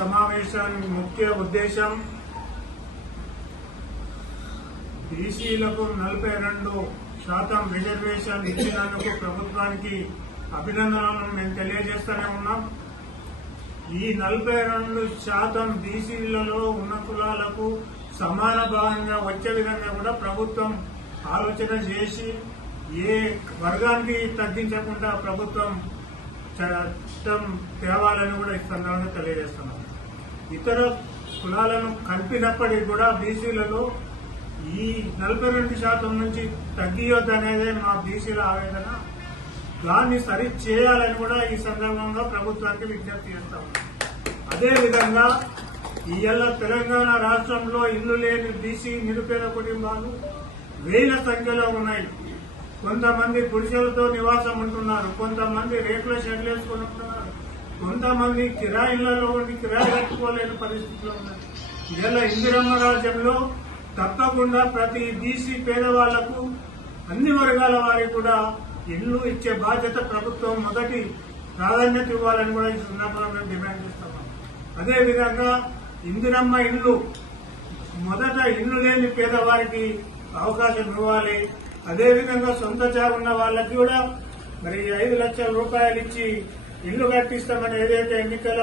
సమావేశానికి ముఖ్య ఉద్దేశం బీసీలకు నలభై రెండు శాతం రిజర్వేషన్ ఇచ్చినందుకు ప్రభుత్వానికి అభినందనలను మేము తెలియజేస్తూనే ఉన్నాం. ఈ నలభై రెండు శాతం బీసీలలో ఉన్న కులాలకు సమాన భాగంగా వచ్చే విధంగా కూడా ప్రభుత్వం ఆలోచన చేసి ఏ వర్గానికి తగ్గించకుండా ప్రభుత్వం చట్టం తేవాలని కూడా ఈ సందర్భంగా తెలియజేస్తున్నాం. ఇతర కులాలను కలిపినప్పటికీ కూడా బీసీలలో ఈ నలభై రెండు శాతం నుంచి తగ్గియొద్దనేదే మా బీసీల ఆవేదన. దాన్ని సరి చేయాలని కూడా ఈ సందర్భంగా ప్రభుత్వానికి విజ్ఞప్తి చేస్తాం అదేవిధంగా ఇవాళ తెలంగాణ రాష్ట్రంలో ఇల్లు లేని బీసీ నిరుపేద కుటుంబాలు వేల సంఖ్యలో ఉన్నాయి. కొంతమంది పురుషులతో నివాసం ఉంటున్నారు కొంతమంది రేకుల షెడ్లు వేసుకుని ఉంటున్నారు. కొంతమంది కిరాయిలలో ఉండి కిరాయి కట్టుకోలేని పరిస్థితిలో ఉన్నారు. ఇలా ఇందిరమ్మ రాజ్యంలో తప్పకుండా ప్రతి బీసీ పేదవాళ్ళకు అన్ని వర్గాల వారికి కూడా ఇల్లు ఇచ్చే బాధ్యత ప్రభుత్వం మొదటి ప్రాధాన్యత ఇవ్వాలని కూడా ఈ సందర్భంగా మేము డిమాండ్ చేస్తున్నాం అదేవిధంగా ఇందిరమ్మ ఇల్లు మొదట ఇల్లు లేని పేదవారికి అవకాశం ఇవ్వాలి. అదేవిధంగా సొంత జాబ్ ఉన్న వాళ్ళకి కూడా మరి ఐదు లక్షల రూపాయలు ఇచ్చి ఇల్లు కట్టిస్తామని ఏదైతే ఎన్నికల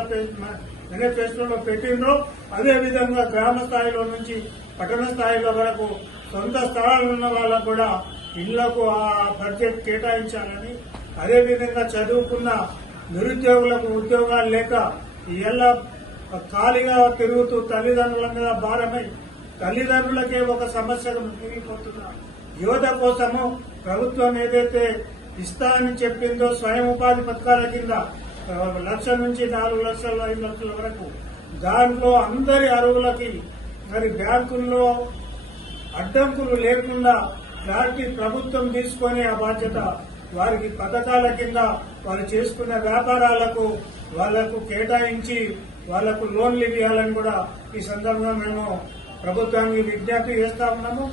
మేనిఫెస్టోలో పెట్టిందో అదే విధంగా గ్రామ స్థాయిలో నుంచి పట్టణ స్థాయిలో వరకు సొంత స్థలాలు ఉన్న వాళ్ళకు కూడా ఇళ్ళకు ఆ బడ్జెట్ కేటాయించాలని అదేవిధంగా చదువుకున్న నిరుద్యోగులకు ఉద్యోగాలు లేక ఇలా ఖాళీగా తిరుగుతూ తల్లిదండ్రుల మీద భారమై తల్లిదండ్రులకే ఒక సమస్యను తిరిగిపోతున్న యువత కోసము ప్రభుత్వం ఏదైతే ఇస్తా అని చెప్పిందో స్వయం ఉపాధి పథకాల కింద ఆ, లక్ష నుంచి నాలుగు లక్షల ఐదు లక్షల వరకు. దాంట్లో అందరి అరువులకి మరి బ్యాంకుల్లో అడ్డంకులు లేకుండా దానికి ప్రభుత్వం తీసుకునే ఆ బాధ్యత వారికి పథకాల కింద వారు చేసుకున్న వ్యాపారాలకు వాళ్ళకు కేటాయించి వాళ్ళకు లోన్లు ఇవ్వాలని కూడా ఈ సందర్భంగా మేము ప్రభుత్వానికి విజ్ఞప్తి చేస్తా ఉన్నాము.